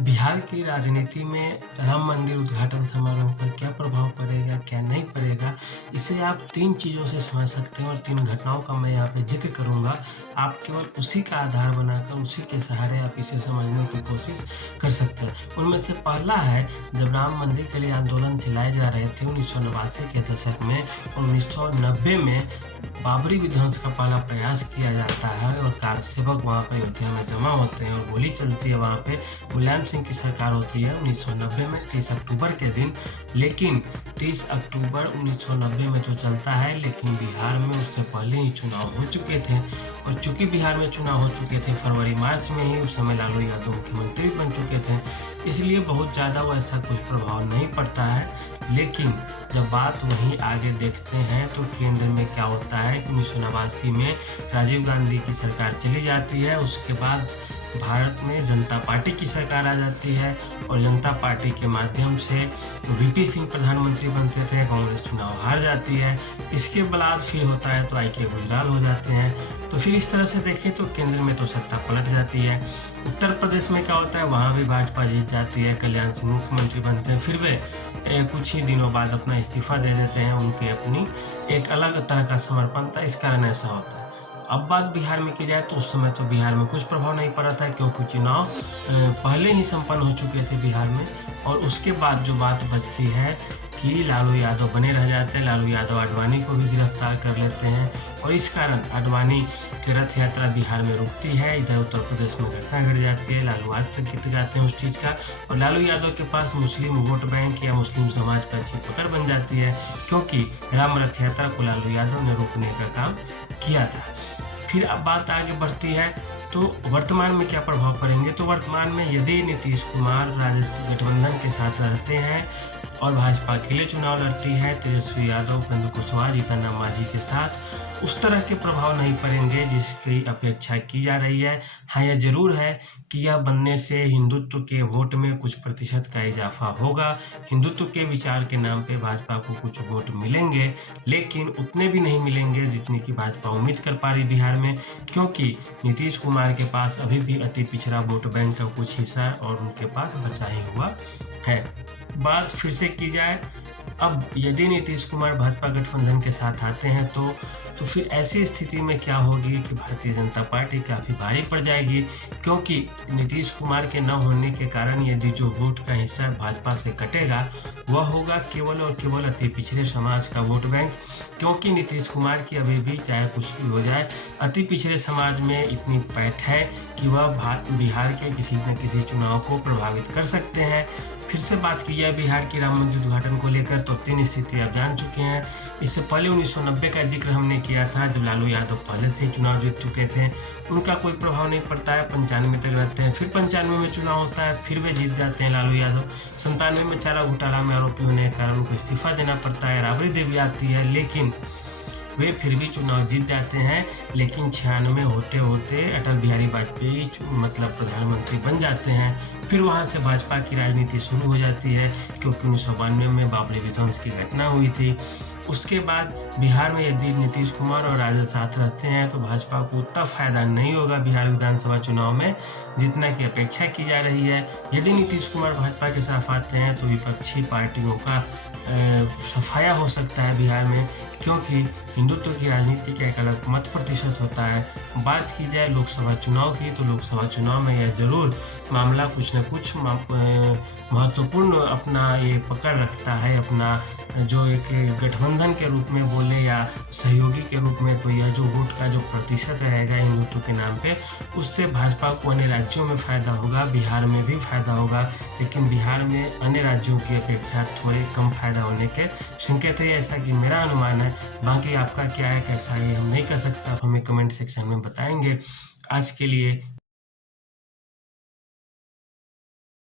बिहार की राजनीति में राम मंदिर उद्घाटन समारोह का क्या प्रभाव पड़ेगा, क्या नहीं पड़ेगा, इसे आप 3 चीज़ों से समझ सकते हैं और 3 घटनाओं का मैं यहाँ पे ज़िक्र करूँगा। आप केवल उसी का आधार बनाकर उसी के सहारे आप इसे समझने की कोशिश कर सकते हैं। उनमें से पहला है, जब राम मंदिर के लिए आंदोलन चलाए जा रहे थे 1989 के दशक में और 1990 में बाबरी विध्वंस का पहला प्रयास किया जाता है और कारसेवक वहाँ पर अयोध्या में जमा होते हैं और गोली चलती है वहाँ पे। मुलायम सिंह की सरकार होती है 1990 में 30 अक्टूबर के दिन, लेकिन 30 अक्टूबर 1990 में तो चलता है, लेकिन बिहार में उससे पहले ही चुनाव हो चुके थे और चूंकि बिहार में चुनाव हो चुके थे फरवरी-मार्च में ही, उस समय लालू यादव मुख्यमंत्री बन चुके थे, इसलिए बहुत ज़्यादा वैसा कुछ प्रभाव नहीं पड़ता है। लेकिन जब बात वहीं आगे देखते हैं तो केंद्र में क्या होता है कि 1989 में राजीव गांधी की सरकार चली जाती है। उसके बाद भारत में जनता पार्टी की सरकार आ जाती है और जनता पार्टी के माध्यम से वीपी सिंह प्रधानमंत्री बनते थे, कांग्रेस चुनाव हार जाती है। इसके बाद फिर होता है तो आई.के. गुजराल हो जाते हैं। तो फिर इस तरह से देखें तो केंद्र में तो सत्ता पलट जाती है। उत्तर प्रदेश में क्या होता है, वहाँ भी भाजपा जीत जाती है, कल्याण सिंह मुख्यमंत्री बनते हैं, फिर वे कुछ ही दिनों बाद अपना इस्तीफा दे देते हैं। उनकी अपनी एक अलग तरह का समर्पण था, इस कारण ऐसा होता है। अब बात बिहार में की जाए तो उस समय तो बिहार में कुछ प्रभाव नहीं पड़ा था, क्योंकि चुनाव पहले ही संपन्न हो चुके थे बिहार में। और उसके बाद जो बात बचती है कि लालू यादव बने रह जाते हैं। लालू यादव आडवाणी को भी गिरफ्तार कर लेते हैं और इस कारण आडवाणी की रथ यात्रा बिहार में रुकती है। इधर उत्तर प्रदेश में घटना घट जाती है, लालू आज तक गीत गाते हैं उस चीज़ का, और लालू यादव के पास मुस्लिम वोट बैंक या मुस्लिम समाज पर अच्छी पकड़ बन जाती है, क्योंकि राम रथ यात्रा को लालू यादव ने रोकने का काम किया था। फिर अब बात आगे बढ़ती है तो वर्तमान में क्या प्रभाव पड़ेंगे, तो वर्तमान में यदि नीतीश कुमार राजद गठबंधन के साथ रहते हैं और भाजपा अकेले चुनाव लड़ती है, तेजस्वी यादव, उपेंद्र कुशवाहा, जीतन राम मांझी के साथ, उस तरह के प्रभाव नहीं पड़ेंगे जिसकी अपेक्षा की जा रही है। हाँ, यह ज़रूर है कि यह बनने से हिंदुत्व के वोट में कुछ प्रतिशत का इजाफा होगा। हिंदुत्व के विचार के नाम पे भाजपा को कुछ वोट मिलेंगे, लेकिन उतने भी नहीं मिलेंगे जितने की भाजपा उम्मीद कर पा रही बिहार में, क्योंकि नीतीश कुमार के पास अभी भी अति पिछड़ा वोट बैंक का कुछ हिस्सा और उनके पास बचा ही हुआ है। बात फिर से की जाए, अब यदि नीतीश कुमार भाजपा गठबंधन के साथ आते हैं तो फिर ऐसी स्थिति में क्या होगी कि भारतीय जनता पार्टी काफ़ी भारी पड़ जाएगी, क्योंकि नीतीश कुमार के न होने के कारण यदि जो वोट का हिस्सा भाजपा से कटेगा वह होगा केवल और केवल अति पिछड़े समाज का वोट बैंक, क्योंकि नीतीश कुमार की अभी भी चाहे कुछ भी हो जाए अति पिछड़े समाज में इतनी पैठ है कि वह बिहार के किसी न किसी चुनाव को प्रभावित कर सकते हैं। फिर से बात की जाए बिहार की राम मंदिर उद्घाटन को लेकर तो 3 स्थिति आप जान चुके हैं। इससे पहले 1990 का जिक्र हमने किया था, जब लालू यादव पहले से ही चुनाव जीत चुके थे, उनका कोई प्रभाव नहीं पड़ता है, 95 तक रहते हैं। फिर 95 में चुनाव होता है, फिर वे जीत जाते हैं लालू यादव। 97 में चारा घोटाला में आरोपी होने के कारण उनको इस्तीफा देना पड़ता है, राबड़ी देवी आती है, लेकिन वे फिर भी चुनाव जीत जाते हैं। लेकिन 96 होते होते अटल बिहारी वाजपेयी मतलब प्रधानमंत्री बन जाते हैं। फिर वहां से भाजपा की राजनीति शुरू हो जाती है, क्योंकि 1992 में बाबरी विध्वंस की घटना हुई थी। उसके बाद बिहार में यदि नीतीश कुमार और राजद साथ रहते हैं तो भाजपा को उतना फायदा नहीं होगा बिहार विधानसभा चुनाव में जितना की अपेक्षा की जा रही है। यदि नीतीश कुमार भाजपा के साथ आते हैं तो विपक्षी पार्टियों का सफाया हो सकता है बिहार में, क्योंकि हिंदुत्व की राजनीति का एक अलग मत प्रतिशत होता है। बात की जाए लोकसभा चुनाव की तो लोकसभा चुनाव में यह जरूर मामला कुछ न कुछ महत्वपूर्ण अपना ये पकड़ रखता है, अपना जो एक गठबंधन के रूप में बोले या सहयोगी के रूप में, तो यह जो वोट का जो प्रतिशत रहेगा हिंदुत्व के नाम पे, उससे भाजपा को अन्य राज्यों में फायदा होगा, बिहार में भी फायदा होगा, लेकिन बिहार में अन्य राज्यों की अपेक्षा थोड़े कम फायदा होने के संकेत है, ऐसा कि मेरा अनुमान है। बाकी आपका क्या है, कैसा है, हम नहीं कर सकता, आप हमें कमेंट सेक्शन में बताएंगे। आज के लिए